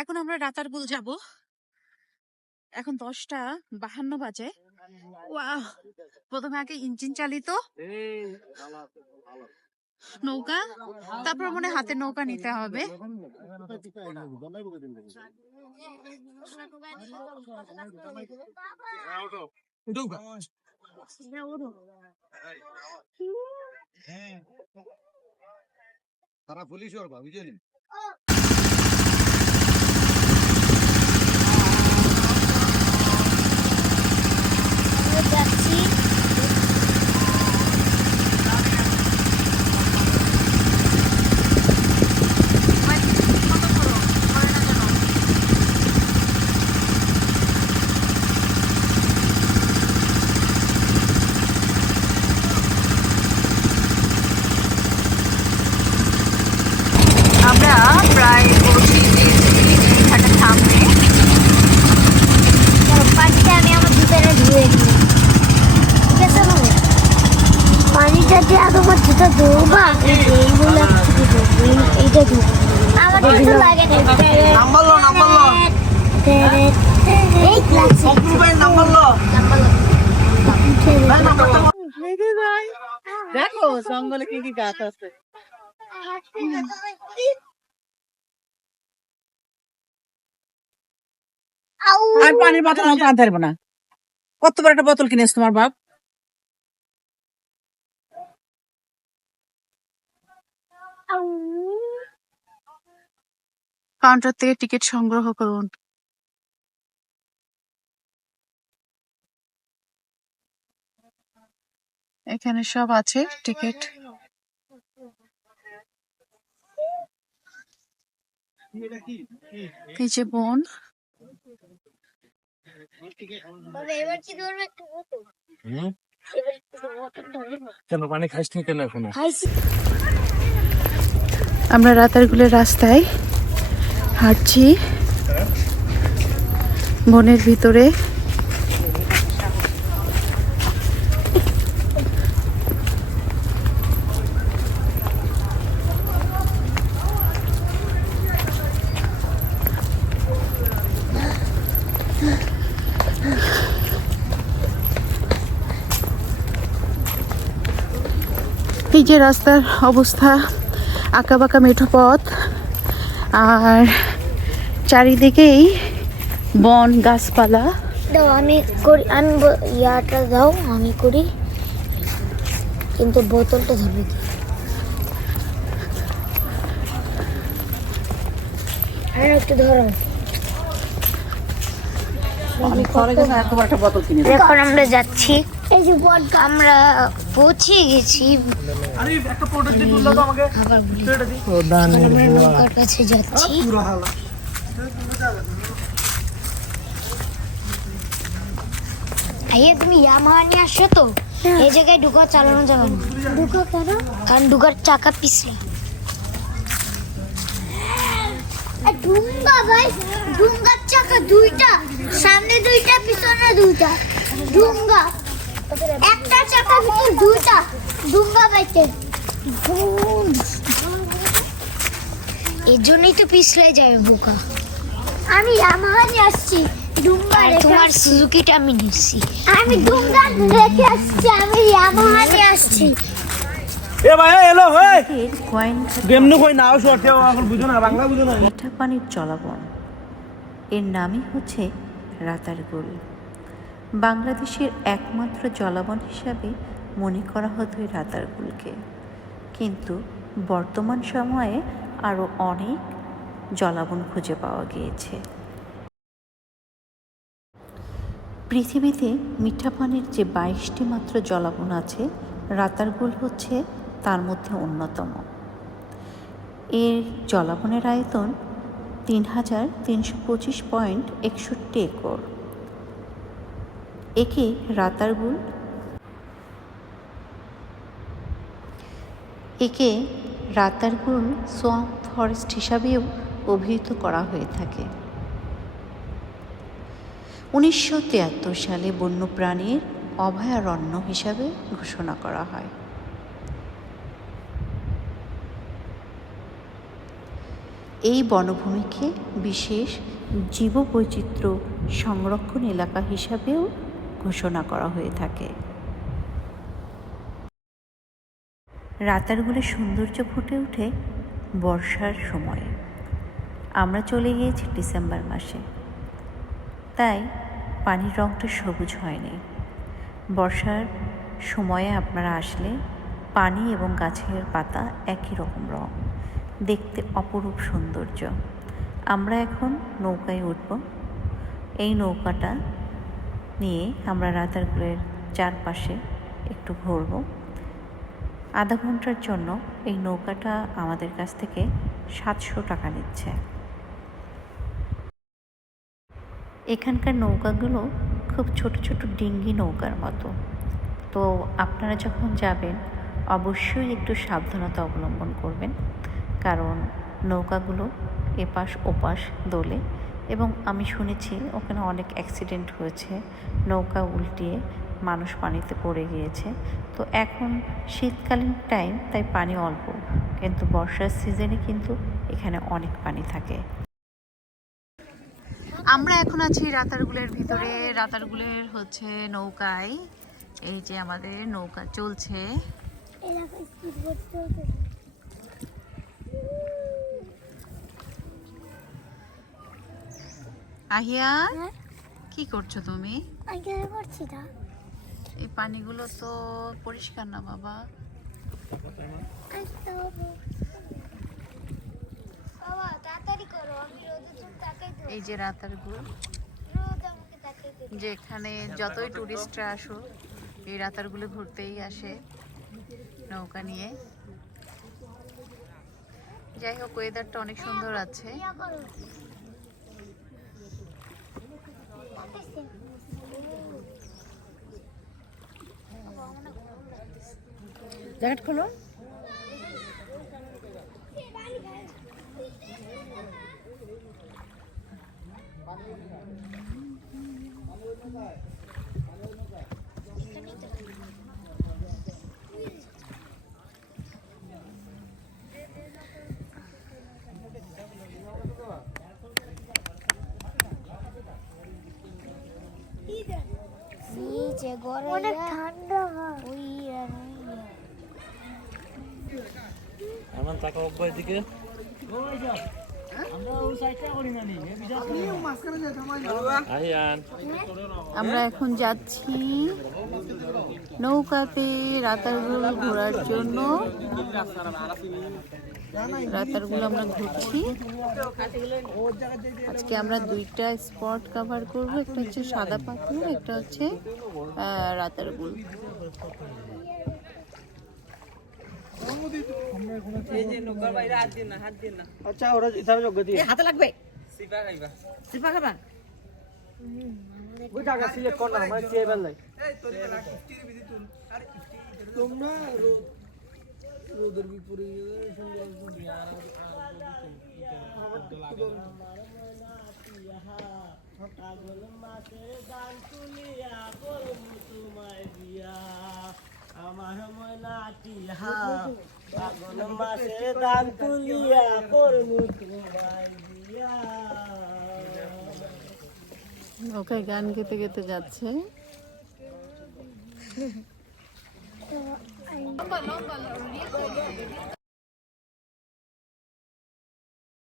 এখন আমরা রাতারগুল যাব। এখন দশটা বাহান্ন বাজে। প্রথমে আগে ইঞ্জিন চালিত। নৌকা, তারপর মনে হয় হাতের নৌকা নিতে হবে। তারা পুলিশ ওর বা যাচ্ছি আমরা প্রায় পৌঁছে গিয়েছি একটা সামনে পানিটা আমি আমার জুতাটা ধুয়ে দিই ঠিক আছে মামা পানিটা দিয়ে আগে আমার জুতা ধোবা এইগুলো এইটা ধুবো আমার কিছু লাগে না নাম্বার লো নাম্বার লো এই লাগছে মোবাইল নাম্বার লো দেখো জঙ্গলে কি কি গাছ আছে আনতে না কত বড় একটা বোতল কিনেছ তোমার বাপ কাউন্টার থেকে টিকিট সংগ্রহ করুন। এখানে সব আছে টিকিট। এই যে বোন। কেন পানি খাইস কেন এখনও? আমরা রাতারগুলের রাস্তায় হাঁটছি। বনের ভিতরে যে রাস্তার অবস্থা আঁকা বাঁকা মেঠো পথ আর চারিদিকেই বন গাছপালা। দাও আমি করি আমি ইয়াটা দাও আমি করি। কিন্তু বোতলটা ধরবে কি? হ্যাঁ একটু ধরো। আমি ঘরে গেছে একটা বোতল কিনে এখন আমরা যাচ্ছি। আমরা পৌঁছে গেছি। নৌকার কাছে যাচ্ছি। আইয়া তুমি ইয়ামাহা নিয়ে আসছো তো? এই জায়গায় ঢুকা চালানো যাবে না। ঢুকা কেন? কারণ ঢুকার চাকা পিছলা। ডুঙ্গা ভাই ডুঙ্গার চাকা দুইটা সামনে দুইটা পিছনে দুইটা। ডুঙ্গা একটা চাকা ভিতর দুইটা ডুঙ্গা বাইতে। এর জন্যই তো পিছলে যাবে বোকা। আমি ইয়ামাহা নিয়ে আসছি তোমার সুজুকিটা আমি নিচ্ছি। আমি ডুঙ্গা রেখে আসছি। আমি ইয়ামাহা নিয়ে আসছি। এ ভাই এলো ভাই এর কয়েন গেমনু কই নাও শর্টে এখন বুঝো না বাংলা বুঝো না। মিঠা পানির জলাবন এর নামই হচ্ছে রাতারগুল বাংলাদেশের একমাত্র জলাবন হিসাবে মনে করা হতো এই রাতারগুলকে কিন্তু বর্তমান সময়ে আরও অনেক জলাবন খুঁজে পাওয়া গিয়েছে। পৃথিবীতে মিঠা পানির যে বাইশটি মাত্র জলাবন আছে, রাতারগুল হচ্ছে তার মধ্যে অন্যতম। এর জলাবনের আয়তন তিন হাজার তিনশো পঁচিশ পয়েন্ট একষট্টি একর। একে রাতার রাতারগুল একে রাতারগুল সোয়াম্প ফরেস্ট হিসাবেও অভিহিত করা হয়ে থাকে। উনিশশো তিয়াত্তর সালে বন্যপ্রাণীর অভয়ারণ্য হিসাবে ঘোষণা করা হয়। এই বনভূমিকে বিশেষ জীববৈচিত্র্য সংরক্ষণ এলাকা হিসাবেও ঘোষণা করা হয়ে থাকে। রাতারগুলের সৌন্দর্য ফুটে ওঠে বর্ষার সময়ে। আমরা চলে গিয়েছি ডিসেম্বর মাসে। তাই পানির রঙটা সবুজ হয়নি। বর্ষার সময়ে আপনারা আসলে পানি এবং গাছের পাতা একই রকম রং। দেখতে অপরূপ সৌন্দর্য। আমরা এখন নৌকায় উঠব। এই নৌকাটা নিয়ে আমরা রাতারগুলের চারপাশে একটু ঘুরব। আধা ঘণ্টার জন্য এই নৌকাটা আমাদের কাছ থেকে সাতশো টাকা নিচ্ছে। এখানকার নৌকাগুলো খুব ছোট ছোট ডিঙ্গি নৌকার মতো। তো আপনারা যখন যাবেন, অবশ্যই একটু সাবধানতা অবলম্বন করবেন। কারণ নৌকাগুলো এপাশ ওপাশ দোলে এবং আমি শুনেছি ওখানে অনেক অ্যাক্সিডেন্ট হয়েছে নৌকা উল্টিয়ে মানুষ পানিতে পড়ে গিয়েছে। তো এখন শীতকালীন টাইম তাই পানি অল্প কিন্তু বর্ষার সিজনে কিন্তু এখানে অনেক পানি থাকে। আমরা এখন আছি রাতারগুলের ভিতরে। রাতারগুলের হচ্ছে নৌকায়। এই যে আমাদের নৌকা চলছে। আহিয়া হ্যাঁ? কি করছ তুমি? করছি না। এই পানিগুলো তো পরিষ্কার না বাবা। এই যে তাকাই তো। যেখানে যতই টুরিস্টরা আসুক এই রাতারগুলো ঘুরতেই আসে নৌকা নিয়ে। যাই হোক ওয়েদারটা অনেক সুন্দর আছে। জ্যাকেট খোলো। নিচে গরম অনেক ঠান্ডা ওই আমার টাকা অব্বাই দিকে। আমরা এখন যাচ্ছি নৌকাতে রাতারগুল ঘোরার জন্য। রাতারগুল আমরা ঘুরছি। আজকে আমরা দুইটা স্পট কভার করব, একটা হচ্ছে সাদা পাথর, একটা হচ্ছে রাতারগুল। আচ্ছা ওরা ইতাবে যোগ্য দিয়ে। হাতে লাগবে? সিপা খাবা? ওই টাকা সিলেক্ট কর না আমার চেয়ে বেল নাই। তোমরা রোদের বিপরীত আমার ময়না টিহা পাগল মাসে দান তুলিয়া করমু তোমায় দিয়া। নৌকায় গান গেতে গেতে যাচ্ছে।